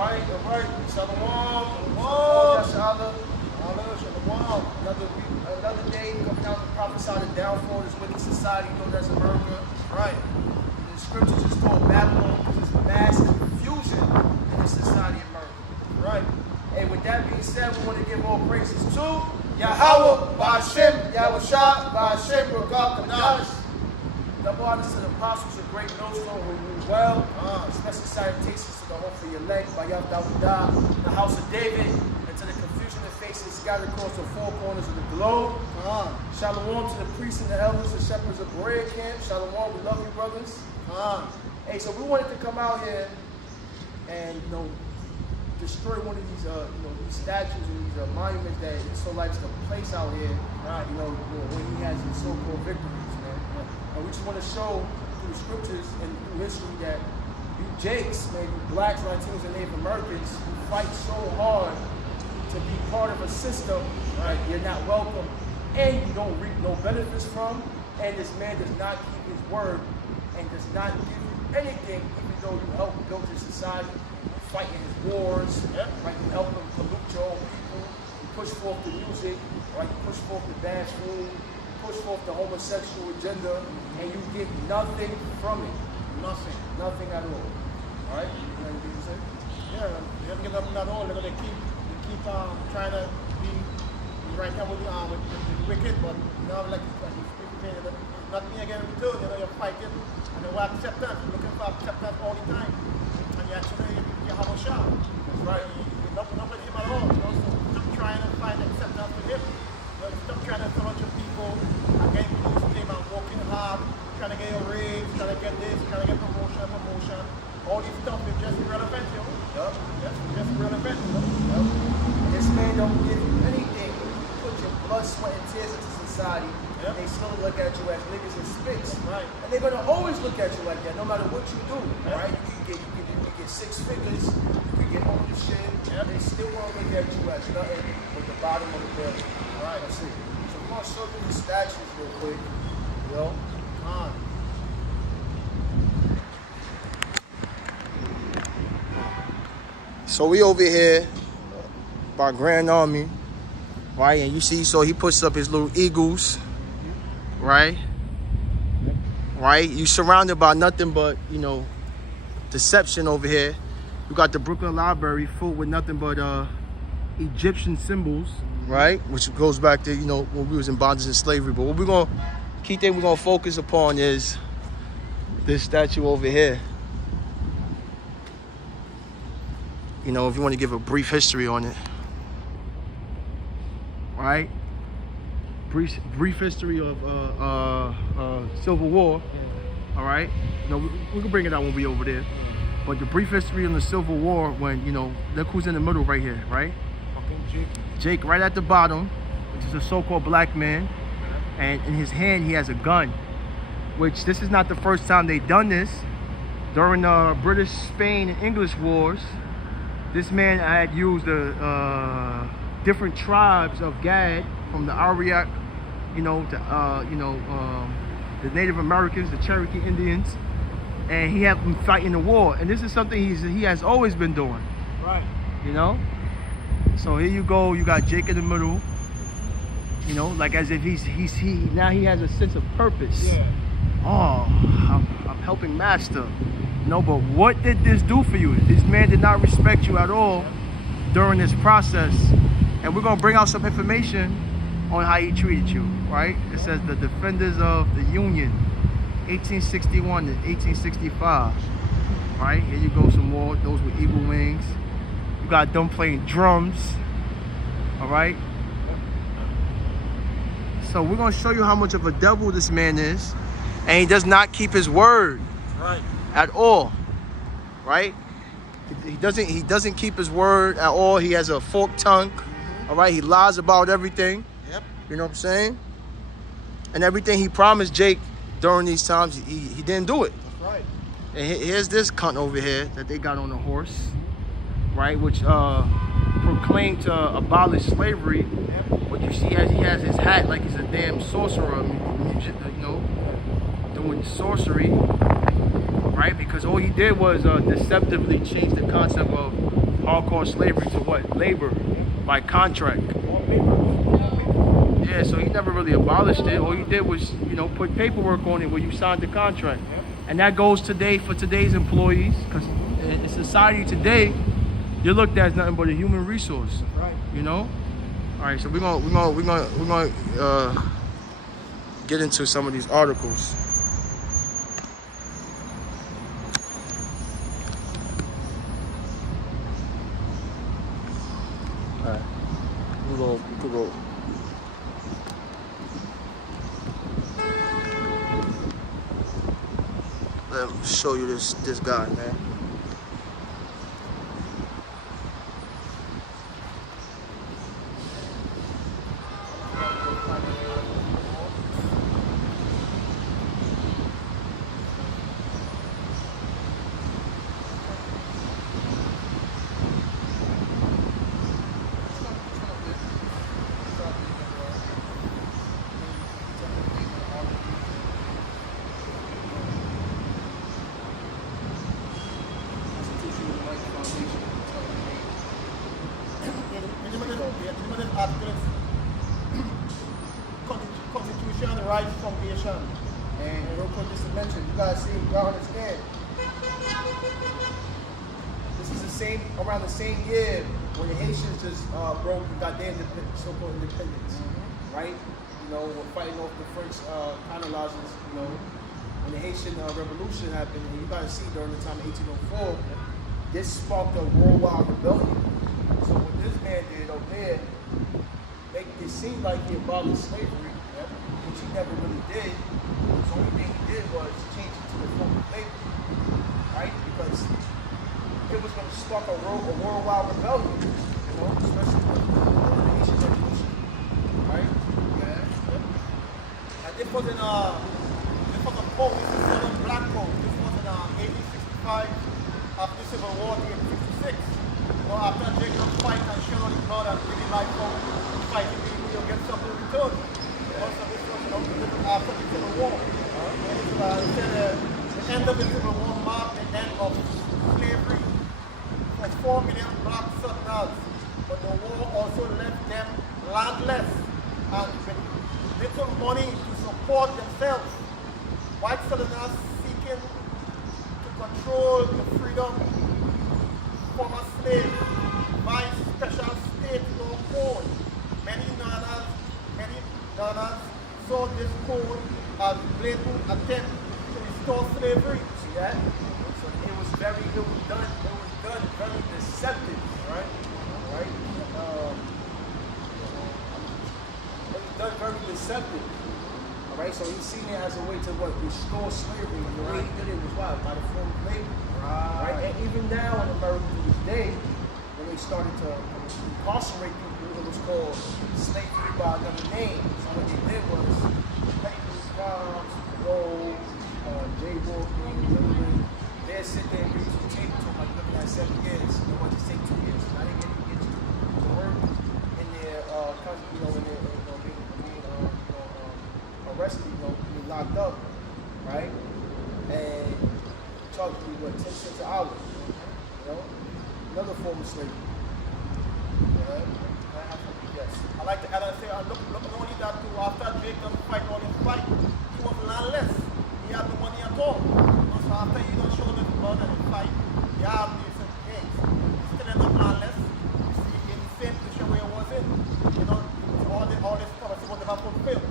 right. Shalom. Another day coming out to prophesy the downfall of this wicked society known as America. Right. The scriptures is called Babylon because there's mass confusion in this society of America. Right. And with that being said, we want to give all praises to Yahweh, Ba'ashem, Yahushua, Ba'ashem, Rakam, Kadash. Double honors to the apostles of great millstone who knew well. Special salutations to the hopefully elect by Yahweh, the house of David, and to the confusion that faces scattered across the four corners of the globe. Shalom to the priests and the elders, the shepherds of Berea camp. Shalom, we love you, brothers. Hey, so we wanted to come out here and destroy one of these these statues and these monuments that Israel likes to place out here. When he has his so-called victories, man. And we just want to show through the scriptures and through history that you Jakes, maybe blacks, Latinos, and Native Americans who fight so hard to be part of a system that you're not welcome and you don't reap no benefits from, and this man does not keep his word and does not give you anything, even though you help build your society, fighting his wars, right? You help him pollute your own people, you push forth the music, right? You push forth the bad food, you push forth the homosexual agenda, and you get nothing from it. Nothing at all. Alright? You know anything to say? Yeah, they don't get nothing at all. They keep trying to be right now with the wicked, but like you speak, nothing again in return. You're fighting and they want acceptance. You're looking for acceptance all the time. And you actually have a shot. That's right. You're not with him at all. So stop trying to find acceptance with him. Stop trying to follow your people against him and working hard, trying to get a raise, trying to get this, trying to get promotion. All this stuff is just irrelevant, Yup. Yes, just irrelevant, Yup. This man don't give you anything. You put your blood, sweat, and tears into society, and they still look at you as niggas and spits. Right. And they're gonna always look at you like that, no matter what you do. Right? You can get 6 figures, you can get ownership, they still won't look at you as nothing but the bottom of the barrel. Right, that's it. So we're gonna show you the statues real quick. So we over here by Grand Army, right? And you see, so he puts up his little eagles, right? Right? You surrounded by nothing but, deception over here. You got the Brooklyn Library full with nothing but Egyptian symbols, right? Which goes back to, when we was in bondage and slavery. But what key thing we're gonna focus upon is this statue over here. If you want to give a brief history on it, right? Brief history of Civil War, all right? We can bring it out when we over there. But the brief history on the Civil War, when, look who's in the middle right here, right? Fucking Jake right at the bottom, which is a so-called black man, and in his hand he has a gun, which this is not the first time they've done this. During the British, Spain, and English wars, this man had used the different tribes of Gad, from the Ariak, the Native Americans, the Cherokee Indians, and he had them fight in the war. And this is something he has always been doing. Right. So here you go. You got Jake in the middle. Like as if he now he has a sense of purpose. Yeah. Oh, I'm helping master. But what did this do for you? This man did not respect you at all during this process. And we're gonna bring out some information on how he treated you, right? It says the defenders of the Union, 1861 to 1865. Right, here you go, some more, those with eagle wings. You got them playing drums, all right? So we're gonna show you how much of a devil this man is, and he does not keep his word. Right. At all, right? He doesn't keep his word at all. He has a forked tongue, all right? He lies about everything. Yep. You know what I'm saying? And everything he promised Jake during these times, he didn't do it. That's right. And here's this cunt over here that they got on a horse, right? Which proclaimed to abolish slavery. But you see, as he has his hat like he's a damn sorcerer, doing sorcery. Right, because all he did was deceptively change the concept of hardcore slavery to what? Labor by contract. More paper. Yeah, so he never really abolished it. All he did was, put paperwork on it where you signed the contract. Yep. And that goes today for today's employees, because in society today, you're looked at as nothing but a human resource. Right. All right, so we're gonna get into some of these articles. All right, we could go. Let me show you this guy, man. Constitution Rights Foundation. And real quick, just to mention, you guys see, y'all understand. This is around the same year when the Haitians just broke and got their so-called independence, right? We're fighting off the French colonizers. When the Haitian Revolution happened, and you guys see during the time of 1804, this sparked a worldwide rebellion. So what this man did over there, it seemed like he abolished slavery, which he never really did. The only thing he did was change it to the form of slavery, right? Because it was going to spark a worldwide rebellion, especially with the Haitian Revolution, right? Yeah. And this was a quote, this was a black quote. This was in 1865 after the Civil War in 1866. After Jacob fight and shed all his blood and really like fighting, you'll get something in return. Also, this was after the Civil War. It said the end of the Civil War marked the end of slavery for 4 million black Southerners. But the war also left them landless and with little money to support themselves. White Southerners seeking to control the freedom from a slave by special state law code. Many Northerners saw this code as blatant attempt to restore slavery. See that? So it was done very deceptive, right? Right? It was done very deceptive. All right, so he's seen it as a way to restore slavery. And the way he did it was what? By the form of labor. Right? And even now in America to this day, when they started to incarcerate people, it was called slavery by another name. So what they did was papers, crimes, parole, jaywalking, littering. They'd sit there and use the tape to like looking at 7 years. They want to take 2 years. Now they get you to work in their country, being arrested, being locked up, right? And charging you 10 cents an hour. Another form of slavery. Yes. I like to add and say, look only that too, after Jacob fight all his fight, he was landless. He had no money at all. So after you don't show him the blood and the fight, you have these things. He still end up landless. You see, in the same position where he was in. All this policy was never fulfilled.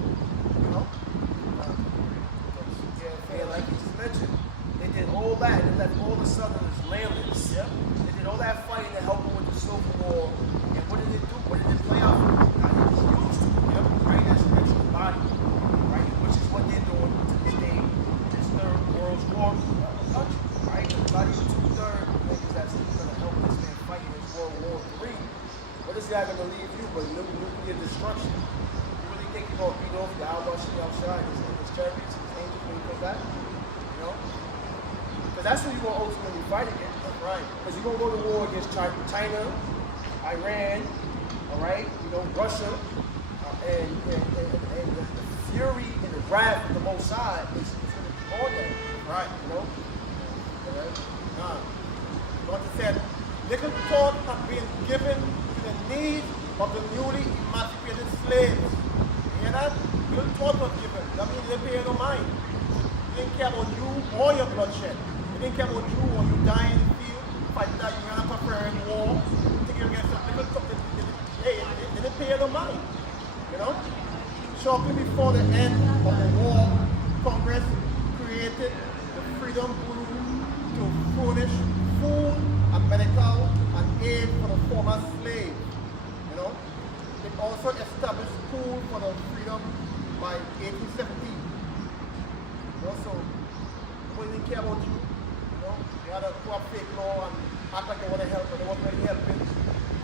Yeah, like you just mentioned, they did all that and left all the Southerners landless. Yeah. They did all that fighting to help them with the Civil War. And what did it do? What did it play out for? Now it was used, right, as an extra body, right? Which is what they're doing to this day in this third world war country, right? Everybody 2/3 niggas that's going to help this man fight in this World War III. What is that going to leave you but nuclear destruction? You really think you're going to beat off the outlaw shit outside his chariots and his angels when you come back? Because that's who you're going to ultimately fight against. Right. Because you're going to go to war against China, Iran, all right, Russia, and the fury and the wrath of the Most High is going to be on that. Right. Right? God said, Little thought had been given to the needs of the newly emancipated slaves. You hear that? Little thought was given. That means they pay no mind. They didn't care about you or your bloodshed. They didn't care about you or you dying in the field, fighting that you ran up a prayer in war, thinking against them. They didn't pay no mind. You know? Shortly before the end of the war, Congress created the Freedom Bureau to furnish food and medical and aid for the former slaves. You know, it also established school for the freedom by 1817. You know, so people didn't care about you. You know, they had to put up fake law and act like they want to help, but they weren't really helping.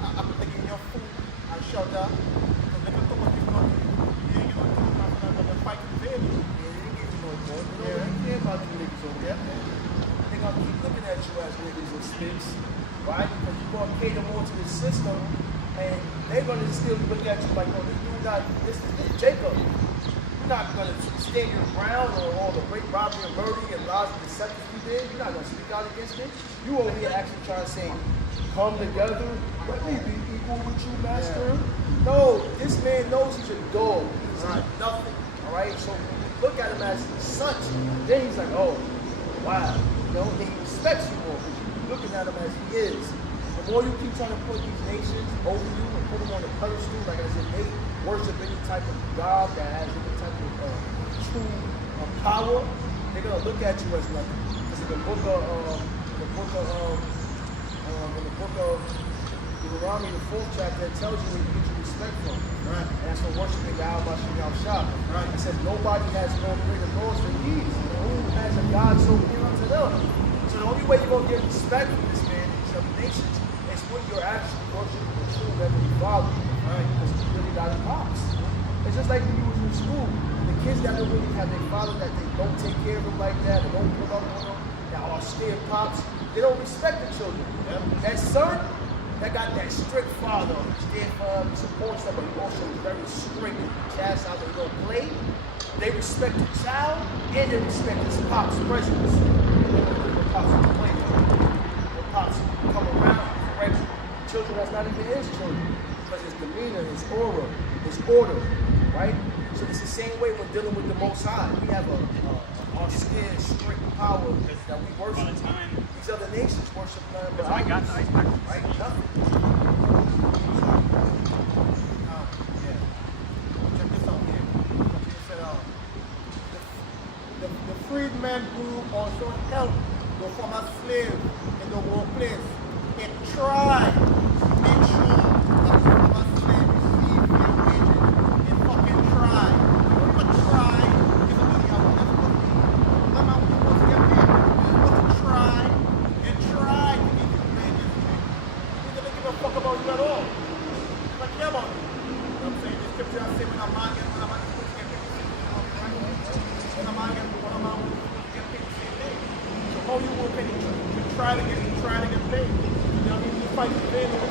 After taking your food and shelter, because they could talk about you not. You ain't gonna talk about them fighting fair. Yeah, they didn't give you no more. You don't really care about you niggas over there. They're gonna keep looking at you as niggas and sticks, right? Because you're gonna pay them more to the system, and they're gonna still look at you like, oh, this dude not, this is Jacob. You're not gonna stand your ground on all the rape, robbery, and murder, and lies and deception you did. You're not gonna speak out against it. You over here actually trying to say, come together, let me be equal with you, master. Yeah. No, this man knows he's a dog. He's nothing, all right? So look at him as such. Then he's like, oh, wow. You know, he respects you more because you're looking at him as he is. The more you keep trying to put these nations over you and put them on a pedestal, like I said, they worship any type of God that has any type of true power, they're gonna look at you as nothing. Because in the book of Deuteronomy, the 4th chapter, it tells you where you get your respect from. Right. And that's from worshiping God by Shah. Right. It says nobody has no greater laws than these. Who has a God so near unto them? So the only way you're gonna get respect from this man and these other nations is when you're actually worshiping the true Heavenly Father. Right. Because you really got his pops. It's just like when you was in school. The kids that don't really have their father, that they don't take care of them like that, they don't put up on them, that are scared pops, they don't respect the children. Yep. That son, that got that strict father, he's there for him, he supports them, but he also is very strict and cast out, they don't play. They respect the child, and they respect his pop's presence. When pops play, when pops come around, correct children that's not even his children. Because his demeanor, his aura, his order, right? So it's the same way when dealing with the Most High. We have a austere, strict power that we worship. These other nations worship none but I got the ice pack. right? Nothing. Yeah. Check this out here. It said, the freedmen group also helped the former slave in the workplace. It tried to make sure that the former slave received their wages. It fucking tried. Don't even try. Give them money out. That's what we no matter what you're supposed to get paid. You're supposed to try and try to get your wages. They don't give a fuck about you at all. They don't care about you. You know what I'm saying? The scripture I say when a man gets supposed to get paid, when a man gets supposed to get paid the same day. So how you working to try to get paid? You know what I mean? You fight to pay them.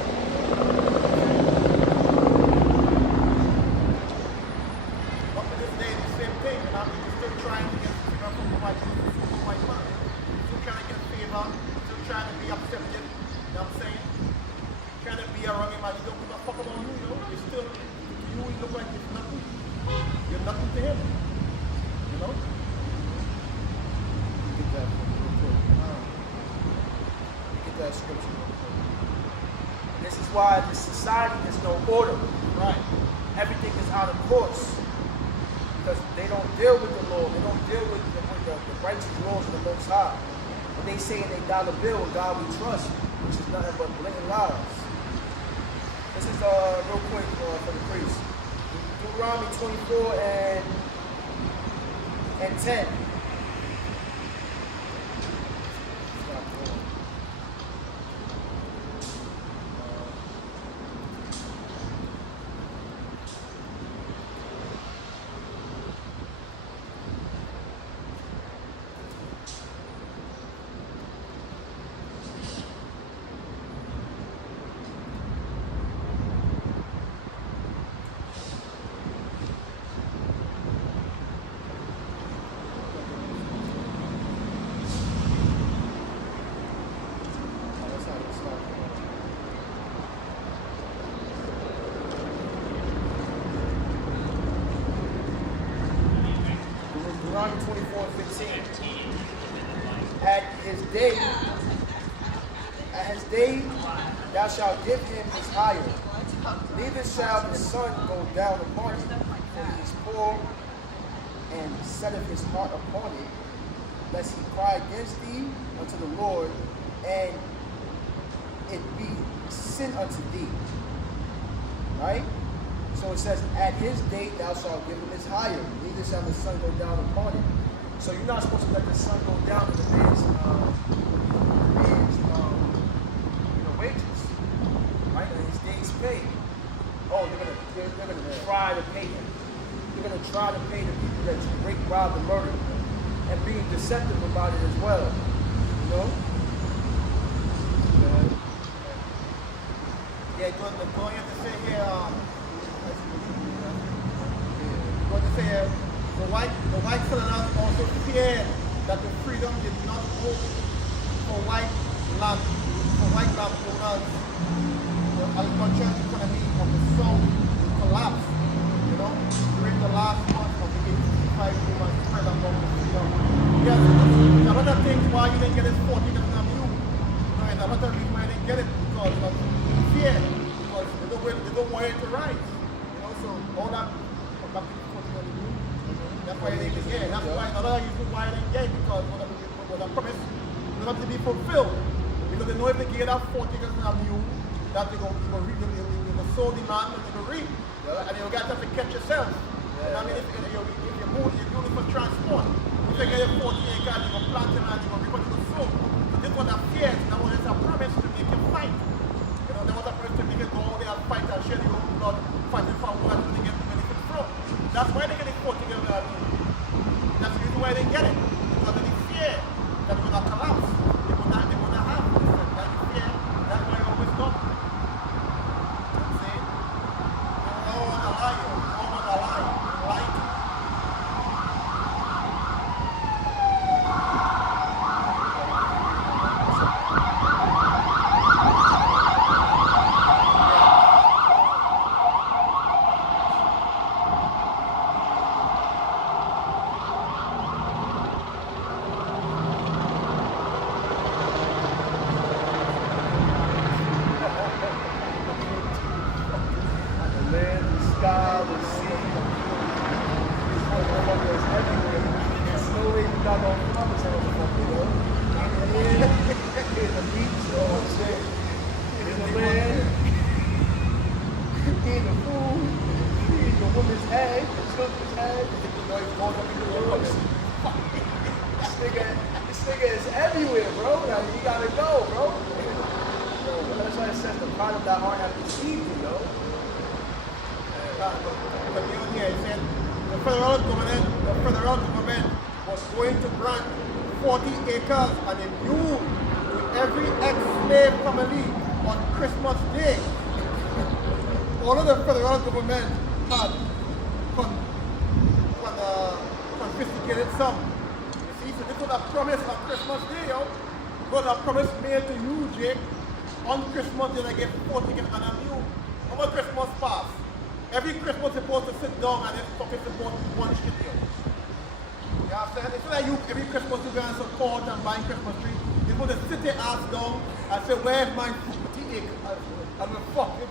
Up to this day, the same thing. And I'm still trying to get from the white man. Still trying to get favor. Still trying to be accepted. You know what I'm saying? Trying to be around him. You don't give a fuck about you, you know? You still, you look like you're nothing. You're nothing to him. You know? Get that real quick. Get that scripture real quick. This is why this society there's no order. Right. Everything is out of course. Because they don't deal with the law. They don't deal with the righteous laws of the Most High. When they say in a dollar bill, God we trust, which is nothing but blatant lies. This is real quick for the priest. Deuteronomy 24 and 10. day thou shalt give him his hire. Neither shall the sun go down upon him, for he is poor, and setteth his heart upon it, lest he cry against thee unto the Lord, and it be sin unto thee. Right? So it says, at his date thou shalt give him his hire, neither shall the sun go down upon him. So you're not supposed to let the sun go down in the man's wages, right? And his day's pay. Oh, they're gonna try to pay him. They're gonna try to pay the people that rape, robbed, and murdered, and being deceptive about it as well. You know? Yeah, going to say here, going to say here, the white settlers also feared that the freedom did not work for white landowners. The agricultural economy of the South collapsed, you know, during the last month of the 1865 movement spread among the freedom. Yes, a lot of things why you didn't get this 40 of you. And a lot of reasons why they didn't get it because of fear, because they don't want it to rise. You know, so all that come back to the 40 of you. That's why they didn't get it. That's why another reason why they didn't get it, because what the promise will have to be fulfilled. Because they know if they get that 40 of you, that they go reap, they sow the land and they go reap. And you got to catch yourself. I mean, if you're moving for transport, if you get a 40 acres, you go plant the land, you go reap, you go sow. So this was a fear, that was a promise to make you fight. You know, there was a promise to make you go out there and fight and shed your own blood, fighting for what they get the benefit from. That's why they get the 40 acres. That's the reason why they get it. Because of the fear that will not collapse. They will not have. That's the fear. That's why they always come. This nigga is everywhere, bro. Now you gotta go, bro. That's why it says the pride of thy heart hath deceived you, yo. But here it said the federal government was going to grant 40 acres and a mule to every ex-slave family on Christmas Day. All of the federal government had confiscated some. You see, so this was a promise on Christmas Day, yo. It was a promise made to you, Jake. On Christmas Day, they get 40 acres and a mule. How much Christmas pass? Every Christmas you're supposed to sit down and talk about one shit here. You know what I'm saying? It's like you, every Christmas you go and support and buy Christmas tree. You're supposed to sit your ass down and say, where's my 40 acres? I'm a fucking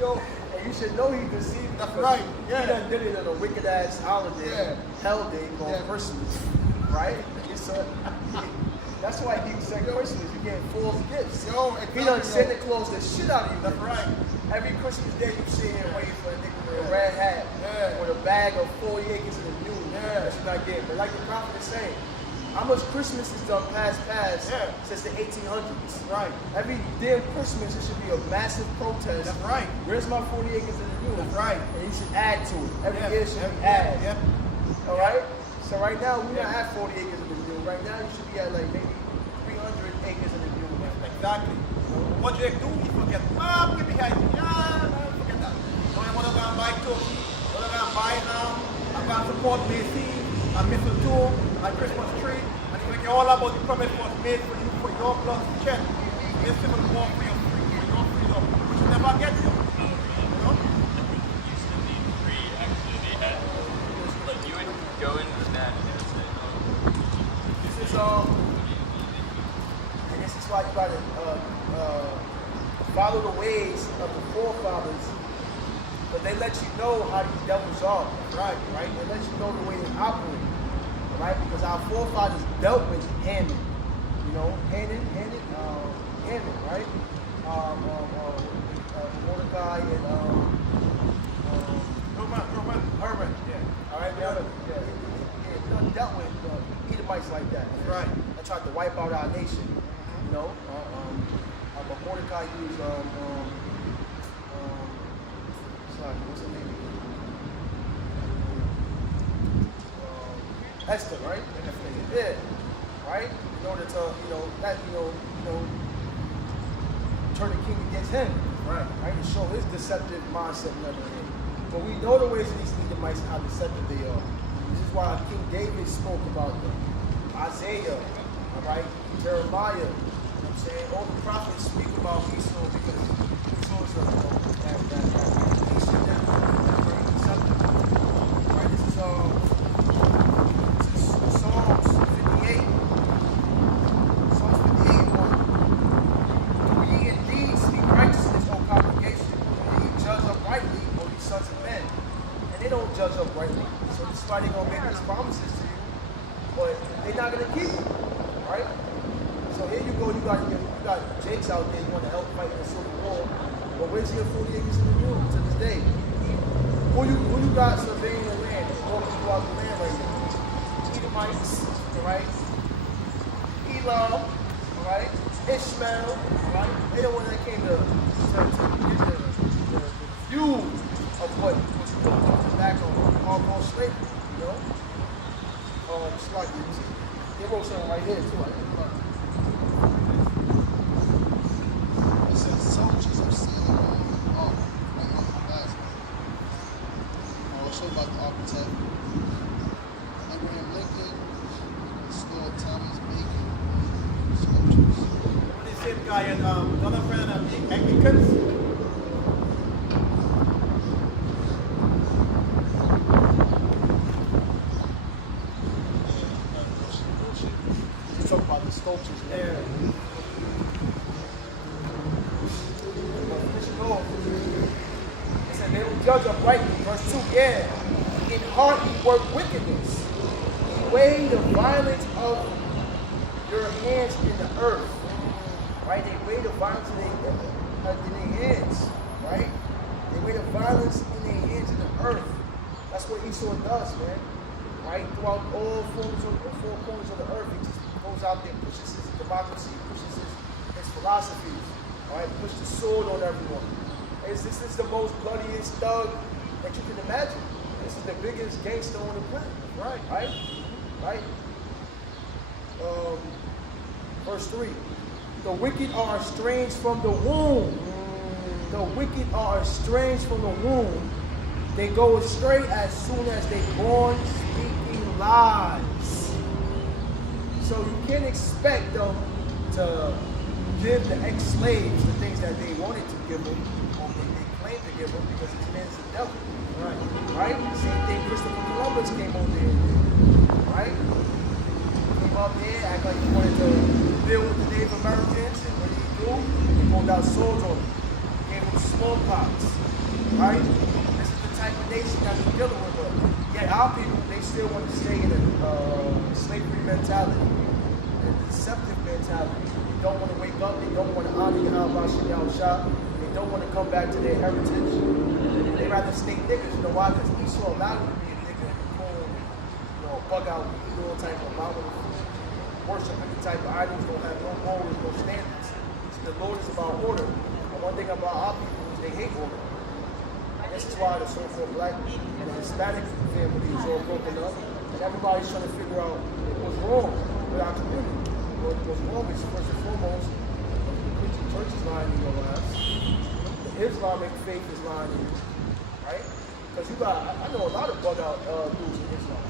Yo, and you should know he deceived. That's right. Yeah. He done did it on a wicked ass holiday, hell day called Christmas, right? That's why he said Christmas, you get false gifts. Yo, he done Santa Claus the shit out of you. That's right. Every Christmas Day you sit here waiting for a nigga with a red hat, with a bag of 40 acres in the mule. That's what I get. But like the prophet is saying, how much Christmas is done past since the 1800s? Right. Every damn Christmas there should be a massive protest. That's right. Where's my 40 acres in the mule? That's right. And you should add to it. Every year should be added. All right? So right now we don't have 40 acres in the mule. Right now you should be at like maybe 300 acres in the mule. Exactly. What you do, you forget, get behind me. Forget that. So I want to go and buy turkey. I want to go and buy now. I'm going to support Macy and mistletoe and Christmas tree. And you forget all about the promise was made for you, for your blood to shed. This civil war for your freedom, which you never get you. You know? Used to be free, actually. They had, like, you would go into the net and it would say, This is why you gotta follow the ways of the forefathers, but they let you know how these devils are, right? They let you know the way they operate, right? Because our forefathers dealt with Haman, you know, Haman, right? Mordecai and Herman, yeah. All right, he done dealt with Edomites like that, right? They tried to wipe out our nation, you know. But Mordecai used what's her name? Esther, right? Yeah, right. In order to, turn the king against him, right? To show his deceptive mindset and everything. But we know the ways of these Edomites and how deceptive they are. This is why King David spoke about them. Isaiah, all right, Jeremiah. You know what I'm saying? All the prophets speak about Esau because Esau is that nation that very deceptive. Right? This is Psalms 58. Psalms 58 1. Do ye indeed speak righteousness, O congregation? Do ye judge uprightly, O ye sons of men? And they don't judge uprightly. So this is why they're gonna make these promises to you, but they're not gonna keep it. Right? So here you go, you got Jakes out there, you want to help fight in the civil war. But where's your 40 acres in the room to this day? Who you got surveying the land, walking throughout the land right now? Edomites, all right? Elam, all right? Ishmael, all right? They the one that came to get the view of what was put back on hardcore slavery, you know? They wrote something right here too, I think. It says soldiers are seeing right on the basket. I'll show about the architect. Abraham Lincoln, Stuart Thomas Bacon, soldiers. What is it, guy, and another friend of Anglicans? Talk about the sculptures. Yeah. It said they will judge uprightly. Verse 2, yeah. In heart ye work wickedness. Ye weigh the violence of your hands in the earth. Right? They weigh the violence in their hands. Right? They weigh the violence in their hands in the earth. That's what Esau does, man. Right? Throughout all four corners of the earth, he just goes out there, pushes his democracy, pushes his philosophies, all right, push the sword on everyone. This is the most bloodiest thug that you can imagine. This is the biggest gangster on the planet, right? Verse 3, the wicked are estranged from the womb. The wicked are estranged from the womb. They go astray as soon as they're born, speaking lies. So you can't expect them to give the ex-slaves the things that they wanted to give them, or they claimed to give them, because this man's the devil. Right? Same thing Christopher Columbus came over here and did. Right? Came up here, act like he wanted to deal with the Native Americans, and what did he do? He pulled out swords on them. Gave them smallpox. Right? This is the type of nation that we're dealing with. But yet our people, they still want to stay in a slavery mentality, a deceptive mentality. They don't want to wake up. They don't want to honor Yahweh Shem Shah. They don't want to come back to their heritage. They rather stay niggas. You know why? Because Esau allowed you to be a nigga and corn, bug out, eat all type of abominable food, worship any type of idols, don't have no morals, no standards. So the Lord is about order. And one thing about our people is they hate order. This is why the so-called black and the Hispanic family is all broken up, and everybody's trying to figure out what's wrong with our community. What's wrong is, first and foremost, the Christian church is lying in your lives. The Islamic faith is lying in you, right? Because I know a lot of bugged out dudes in Islam.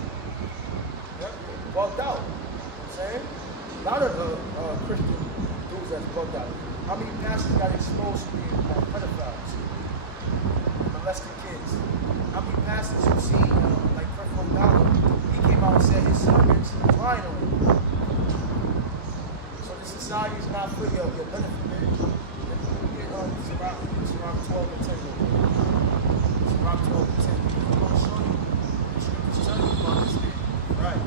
Yeah? Bugged out. You know what I'm saying? A lot of Christian dudes that's bugged out. How many pastors got exposed to being pedophiles? Molesting kids. How many pastors you've seen, like Frank O'Donnell, he came out and said his sermons lying on him. So the society is not for your benefit, man. Sirach 12 and 10. Sirach 12 and 10. Come on, son. The scriptures tell you about this man. Right.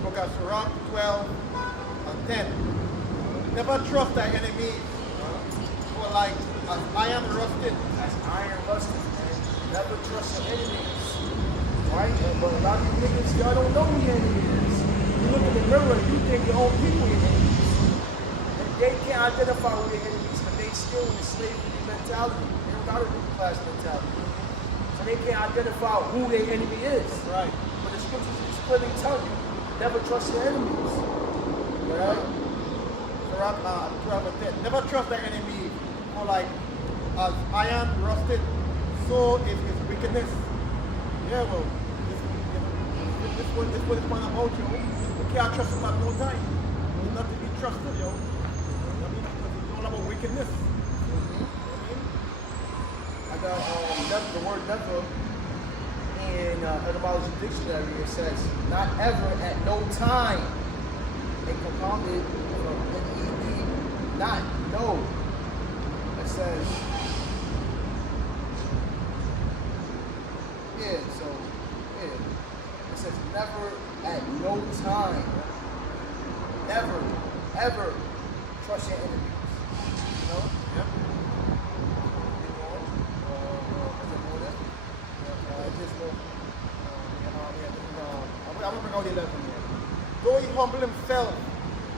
Book of Sirach 12 and 10. Never trust thy enemies, for like as iron rusted. As iron rusted, man. Never trust your enemies. Right? But a lot of you niggas, y'all don't know who your enemy is. You look in the mirror and you think your own people your enemies. And they can't identify who their enemies, but they still in the slavery mentality. They don't got a middle class mentality. So they can't identify who their enemy is. Right. But the scriptures is clearly tell you, never trust your enemies. Right? Sirach 12 and 10. Never trust thy enemy, for like as iron rusted, so is his wickedness. Yeah, well, this what it's about, yo. You can't trust him at no time. He's not to be trusted, yo. I mean, it's all about wickedness. I got the word never in etymology dictionary. It says not ever at no time. It compounded from N-E-D, not no. It says it says never at no time. Never, ever trust your enemies. You know? Yep. I'm going to bring out the 11 here. Though he humble himself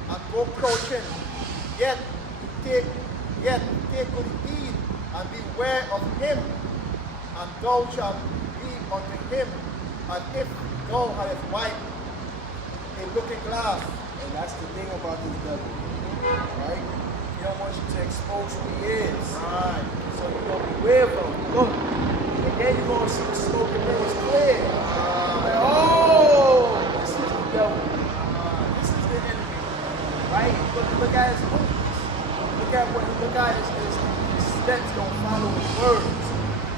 and go crouching, yet take good heed and beware of him, and thou shalt be unto him as if thou hadst wiped a looking glass. And that's the thing about this devil, right? He don't want you to expose who he is. Right. So you're going to beware of him. Look. And then you're going to see the smoke and mirrors clear. Like, oh, this is the devil. This is the enemy. Right? Look at his moves. Look at his steps don't follow his words.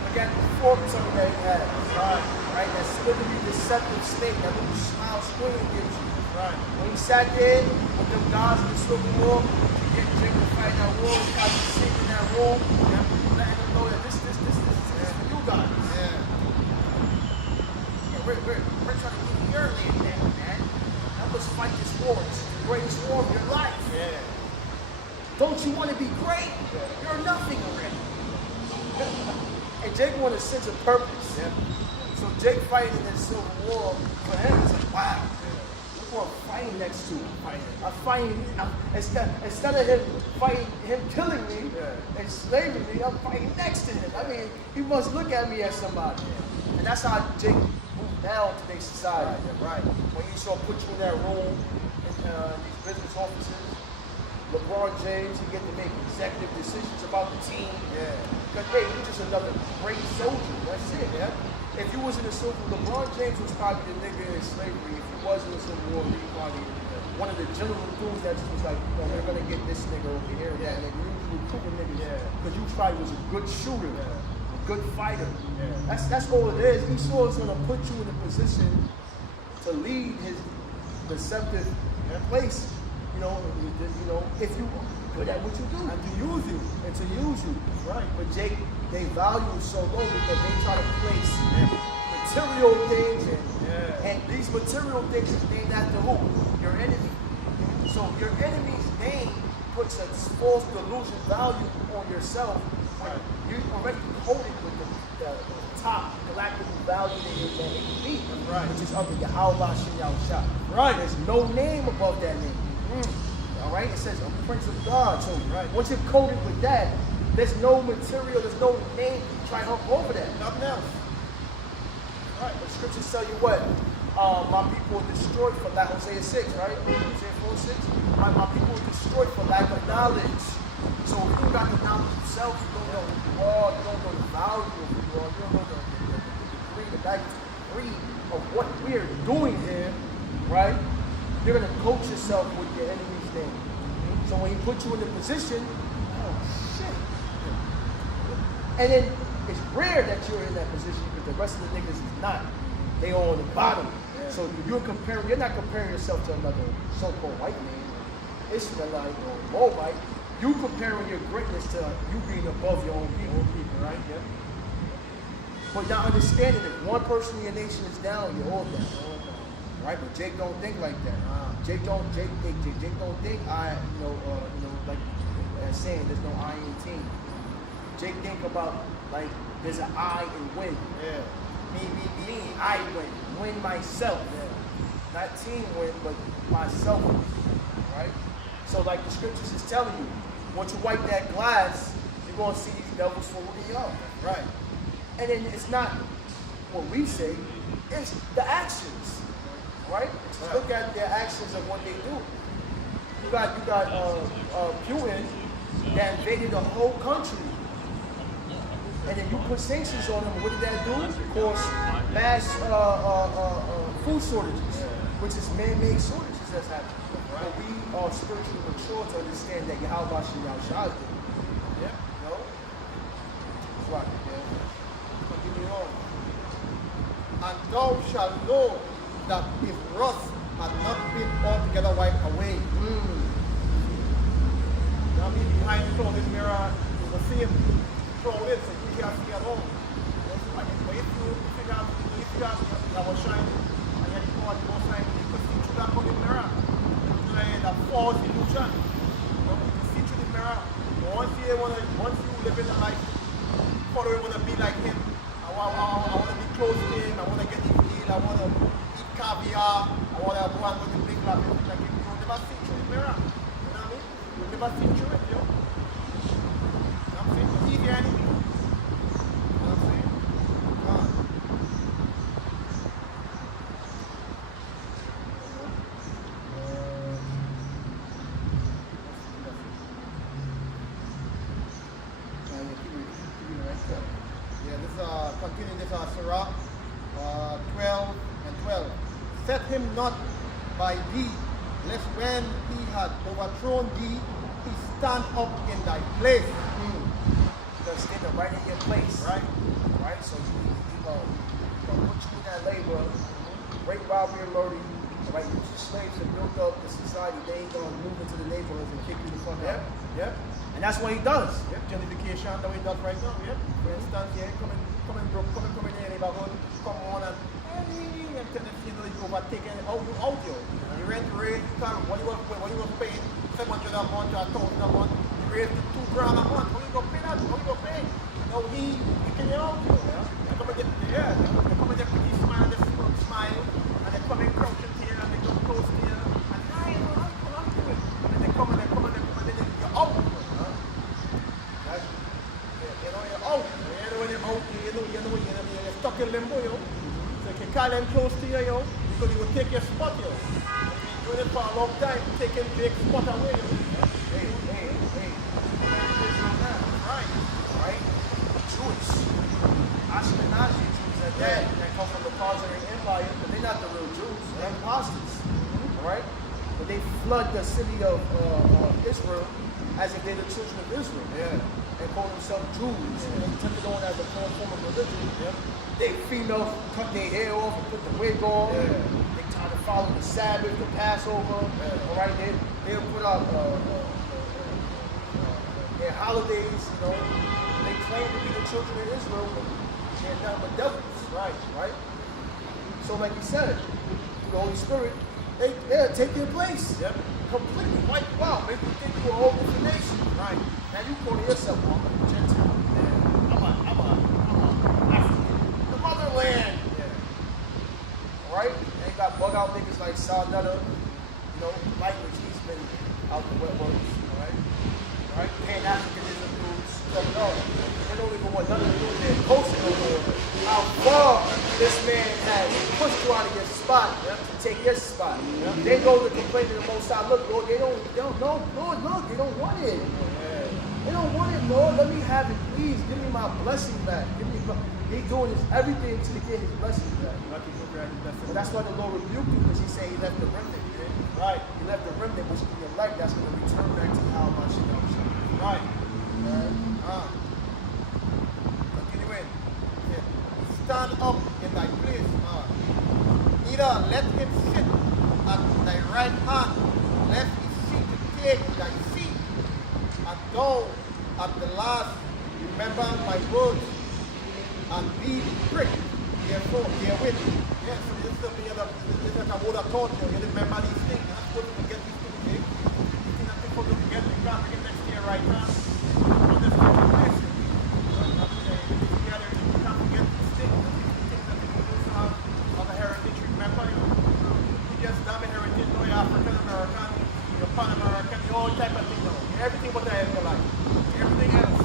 Look at the fork tongue that he has. Right? That slithery, deceptive state, that little smile screen gives you. Right. When he sat there with them guys in the Civil War, to get Jake to fight that war, he got to sit in that room, letting them know that this is for you guys. Yeah. Yeah, we're trying to get your land down, man. Help us fight this war. This is the greatest war of your life. Yeah. Don't you want to be great? You're nothing already. And Jake wanted a sense of purpose. Yeah. So Jake fighting in this Civil War, for him, it's like, wow. I'm fighting next to him. I'm fighting, instead of him killing me, enslaving me, I'm fighting next to him. I mean, he must look at me as somebody. And that's how Jake moved down to their society. Right. When he saw put you in that room, in these business offices, LeBron James, he get to make executive decisions about the team. Yeah. Because, hey, you're just another great soldier. That's it. Yeah. If you was in the Civil War, LeBron James was probably the nigga in slavery. If he was in the Civil War, he probably one of the general dudes that just was like, we're gonna get this nigga over here and that nigga. You was recruiting niggas because you probably was a good shooter, a good fighter. Yeah. That's all it is. He saw it's gonna put you in a position to lead his deceptive place. You know, if you good at what you do, And to use you. Right. But Jake, they value so low because they try to place material things and these material things is named after who? Your enemy. So your enemy's name puts a false delusion value on yourself when you already coded with the top galactic value that it can be, which is under Yahweh Shem Yahusha. Right. There's no name above that name. All right, it says a Prince of God. So once you're coded with that, there's no material, there's no name to try to hump over that. Nothing else. Right, but scriptures tell you what? My people are destroyed for lack of Hosea 6, right? Hosea 4:6. My people are destroyed for lack of knowledge. So if you got got the knowledge of self, you don't know who you are, you don't know the value of who you are, you don't know the degree of what we're doing here, right? You're gonna coach yourself with your enemy's name. So when he puts you in the position, oh shit. And then it's rare that you're in that position because the rest of the niggas is not. They all on the bottom. Yeah. So you're not comparing yourself to another so-called white man, Israelite or Moabite. You comparing your greatness to you being above your own people, right? Yeah. But now understanding that one person in your nation is down, you're all down. Right? But Jake don't think like that. Jake don't think like saying there's no I in team. Jake think about like there's an I in win. Yeah. Me, I win myself. Yeah. Not team win, but myself win. Right? So like the scriptures is telling you, once you wipe that glass, you're gonna see these devils for who they are. Right. And then it's not what we say, it's the actions. Right? Right. Look at their actions of what they do. You got Putin that invaded the whole country. And then you put sanctions on them. What did that do? Cause mass food shortages, which is man-made shortages that's happening. Right. But we are spiritually mature to understand that Yahweh Shah did. Yeah. No? That's right. Yeah. Continue on. And thou shalt know that his wrath had not been altogether wiped away. Now me behind this mirror, you will see him throw it, so you can't see at all. But if you figure out that was shining, and yet you thought you was shining, you could see through that fucking mirror. That false illusion. You can see through the mirror. Once you live in the life, follow want to be like him. I want to be close to him. I want to get his deal. I want to eat caviar. I want to go and go to big lab like him. You never see through the mirror. You know what I mean? You never see through it, yo. You know what I'm saying? He's the enemy. You know what I'm saying? God. Yeah, this continue this Sirach 12 and 12. Set him not by thee, lest when he had overthrown thee, he stand up in thy place. He's gonna stand up right in your place. Right? Right? So he's gonna put you in that labor, rape, robbery, and murder you. Right? Use your slaves to build up the society. They ain't gonna move into the neighborhoods and kick you the fuck out. Yep. And that's what he does. Yep, gentrification that we does right now. Yep. For instance, coming in the neighborhood, come on and tell them you overtaken out you. You rent rate, what you were paying, 700 a month or 1,000 a month, you raise to $2,000 a month. How you gonna pay that? How you gonna pay? Now he kicking you out. They come and get pretty smile, they smile, and they come in crouching here and they come close to you, and hi, how you doing? And they come and then you're out. You're out. When you're out, you're stuck in limbo, yo. So you can call them close to you, yo, because he will take your spot, yo. You've been doing it for a long time, taking Jake's spot away, yo. Hey. Right? Jewish. Ashkenazi Jews that come from the Khazarian Empire, but they're not the real Jews. They're imposters. Alright? But they flood the city of Israel as if they're the children of Israel. Yeah. And call themselves Jews. And they took it on as a form of religion. Yeah. They females cut their hair off and put the wig on. Yeah. They try to follow the Sabbath, the Passover. Yeah. All right, they'll put out their holidays. You know, they claim to be the children of Israel, but they're nothing but devils. Right. So, like you said, through the Holy Spirit, they'll take their place. Yep. Completely wipe you out. Make you think you're a whole different nation. Right. Now you call yourself a Gentile. I'm a African. The motherland. Yeah. Right? And you got bug out niggas like Sal Nutter, you know, language, he's been out the wet works, right? Pan-Africanism dudes, they don't even want nothing to do with their culture no more. How far this man has pushed you out of your spot to take your spot. They go to complain to the Most High, look, Lord, they don't want it. They don't want it, Lord, let me have it, please. Give me my blessing back. He doing everything to get his blessing back. But that's why the Lord rebuked him, because he said he left the remnant. Right. He left the remnant, which be your life. That's going to return back to how much you know. Right. Continuing. Stand up in thy place. Neither let him sit at thy right hand, lest he seek to take thy seat. And thou at the last remember my words and be pricked therefore therewith. Yes, so this is a word of thought. You remember these things. You're not supposed to forget these things. These things are supposed to forget. You can't forget next year right now. You can't forget these things. You things that you lose of a heritage. Remember, you just damn a heritage. No, you're African American, you're Pan American, you're all type of thing now. You're everything but the Israelite. Everything else.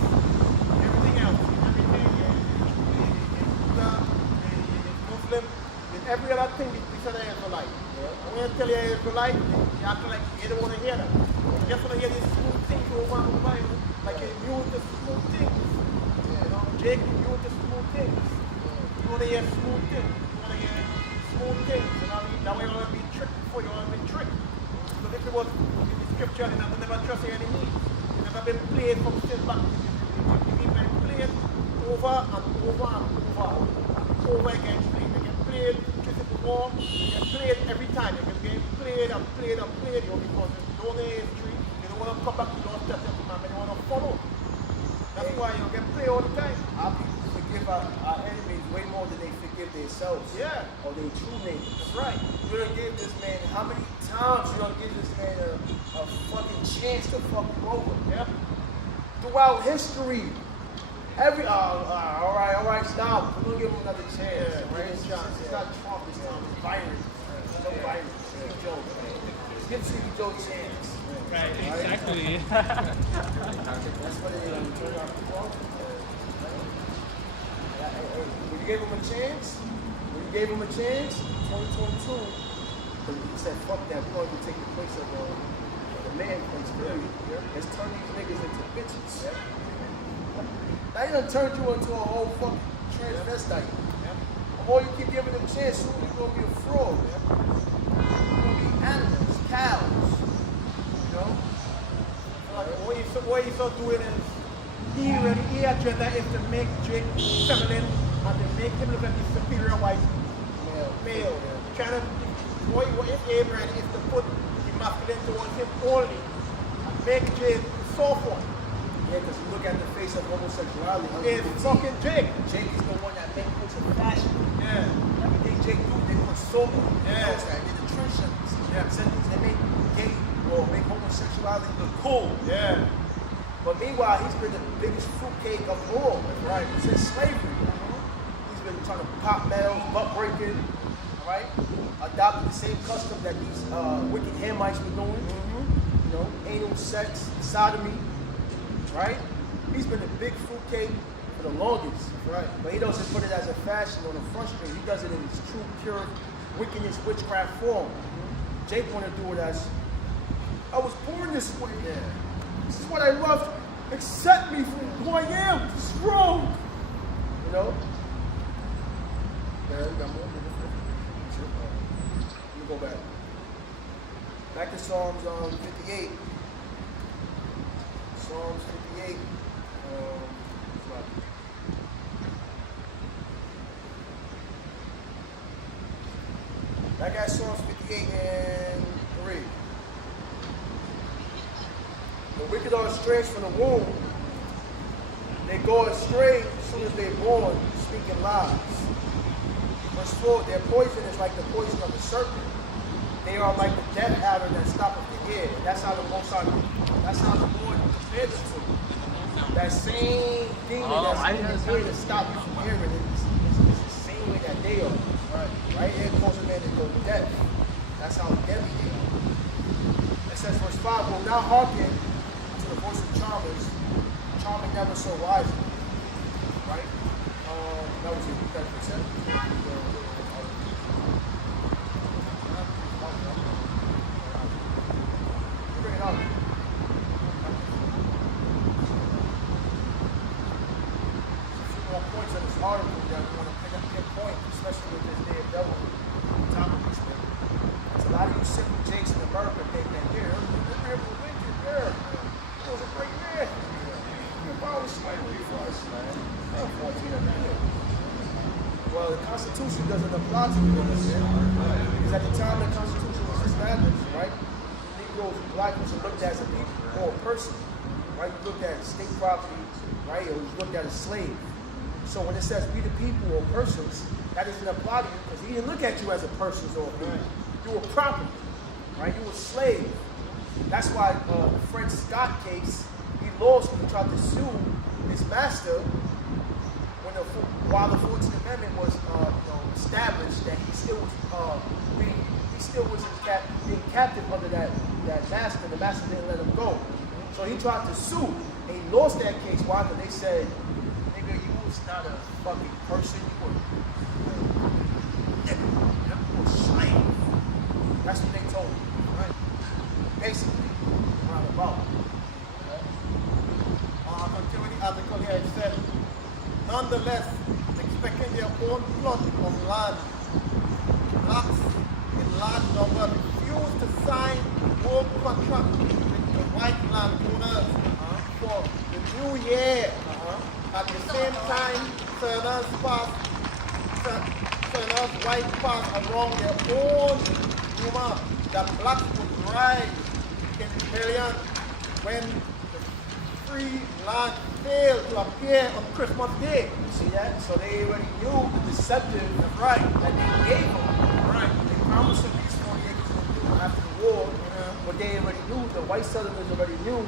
Muslim, in every other thing we said an Israelite. And when you tell you an Israelite, you act like you don't want to hear that. You just want to hear these smooth things over and over, you know, like you knew the smooth things. You know, Jake knew the smooth things. You want to hear smooth things. You want to hear smooth things. You know what I mean? That way you want to be tricked before you want to be tricked. So if it was in the scripture, then I would never trust your enemies. You've never been played from sin back. You've been played over and over and over again. They get played just before, they get played every time. They get played and played and played, you know, because they don't know history, they don't want to come back to God's testament, man, they want to follow. That's why you get played all the time. Our people forgive our enemies way more than they forgive themselves. Yeah. Or their true neighbors. That's right. You don't give this man, how many times you don't give this man a fucking chance to fuck you over? Yep. Throughout history. All right, stop. We're gonna give him another chance. Yeah, Right? give him a chance. It's not Trump this time, it's virus. No virus. Steve Joe. Give Steve Joe a chance. Right, exactly. That's what it is. Turn off the phone. When you gave him a chance, 2022, he said, fuck that, we're going to take the place of the man place, period. Let's turn these niggas into bitches. Now he done turned you into a whole fucking transvestite. The more you keep giving them a chance, soon you're going to be a fraud. You're going to be animals, cows. You know? What he's so doing is, he agenda is to make Jake feminine and to make him look like a superior white male. Trying to, what his aim right is to put the masculine towards him only and make Jake the soft one. Yeah, because you look at the face of homosexuality. It's fucking Jake. Jake is the one that makes puts in fashion. Yeah. Everything Jake do, they put so many. Yeah. They're the trend shows. Yeah. They make gay or make homosexuality look cool. Yeah. But meanwhile, he's been the biggest fruitcake of all, right? Since slavery. He's been trying to pop males, butt breaking, right? Adopting the same custom that these wicked Hamites were doing. You know, anal sex, sodomy. Right? He's been a big fruitcake for the longest. Right. But he doesn't put it as a fashion on the front street. He does it in his true, pure wickedness, witchcraft form. Jake want to do it as, I was born this way. Yeah. This is what I love. Accept me for who I am. Strong. You know? Yeah, we got more. Let me go back. Back to Psalms 58. Psalms 58. Back at Psalms 58 and 3. The wicked are estranged from the womb. They go astray as soon as they're born, speaking lies. Verse 4, their poison is like the poison of the serpent. They are like the death adder that stoppeth the ear. That's how the Most High, that's how the Lord compared them to. That same demon that's in his ear to stop you from hearing it is the same way that they are. Right here causes man to go to death. That's how deadly they are. It says verse 5, will not hearken to the voice of charmers, charming never so wisely. Right? That was it. That was it. article that we want to pinpoint, especially with this day of devil topic this thing. Because a lot of you simple jakes in America think that, yeah, Abraham was wicked, yeah. He was a great man. He abolished slavery for us, man. 14 of them. Well, the Constitution doesn't apply to the Negroes, because at the time the Constitution was established, right, Negroes and black was looked at as a people or a person, right? You looked at state property, right, or you looked at a slave. So when it says we the people or persons, that doesn't apply to you because he didn't look at you as a person or a people. You were property, right? You were a slave. That's why the Fred Scott case, he lost when he tried to sue his master while the 14th Amendment was established, that he still was being captive under that master. The master didn't let him go. So he tried to sue, and he lost that case. Why? Because they said, nigga, you was not a fucking person. You were a slave. That's what they told him, right? Basically, roundabout. Continue the article here, it said, nonetheless, expecting their own plot of land, blacks in large number refused to sign work contract with the white landowners for the new year. At the same time, Southerners white passed around their own rumor that blacks would rise in rebellion when the free land failed to appear on Christmas Day. You see that? So they already knew the deceptive right that they gave them. Right. They promised them these 40 acres after the war, but they already knew, the white settlers already knew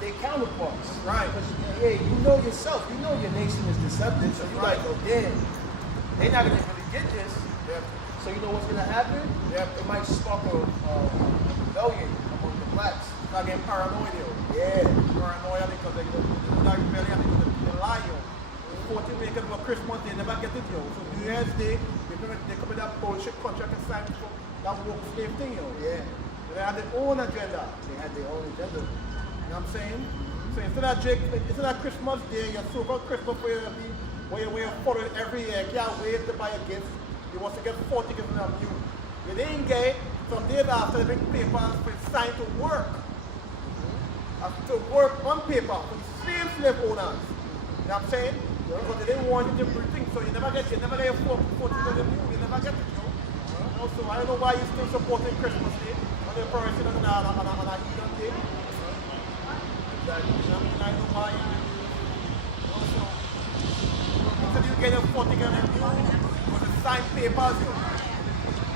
their counterparts. Right. Because you know yourself, you know your nation is deceptive, so you're like, oh damn, they're not gonna really get this. Yep. So you know what's gonna happen? Yep. It might spark a rebellion among the blacks. Start getting paranoid. Yeah. Paranoia because they not rebellion because they lie. 14 acres for Christmas, they never get it, yo. So New Year's Day, they come with that bullshit contract and sign for that woke slave thing, yo. Yeah. They had their own agenda. They had their own agenda. You know what I'm saying? So instead of Christmas Day, you're super Christmas where you follow it every year, you can't wait to buy a gift. You want to get 40 gifts from you. You didn't get it, some days after they make papers for sign to work. To work on paper for the same slave owners. You know what I'm saying? Because they didn't want you to bring things, so you never get your 40 million new, you never get it, yo. So I don't know why you're still supporting Christmas Day when they're person on a heathen day. I know why also instead you get a 40 million new with the signed papers, you know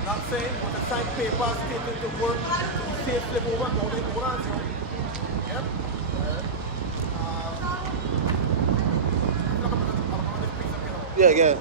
what I'm saying? With the signed papers taken to work to save slave over and all the owners, yo. Yep. Yeah, yeah.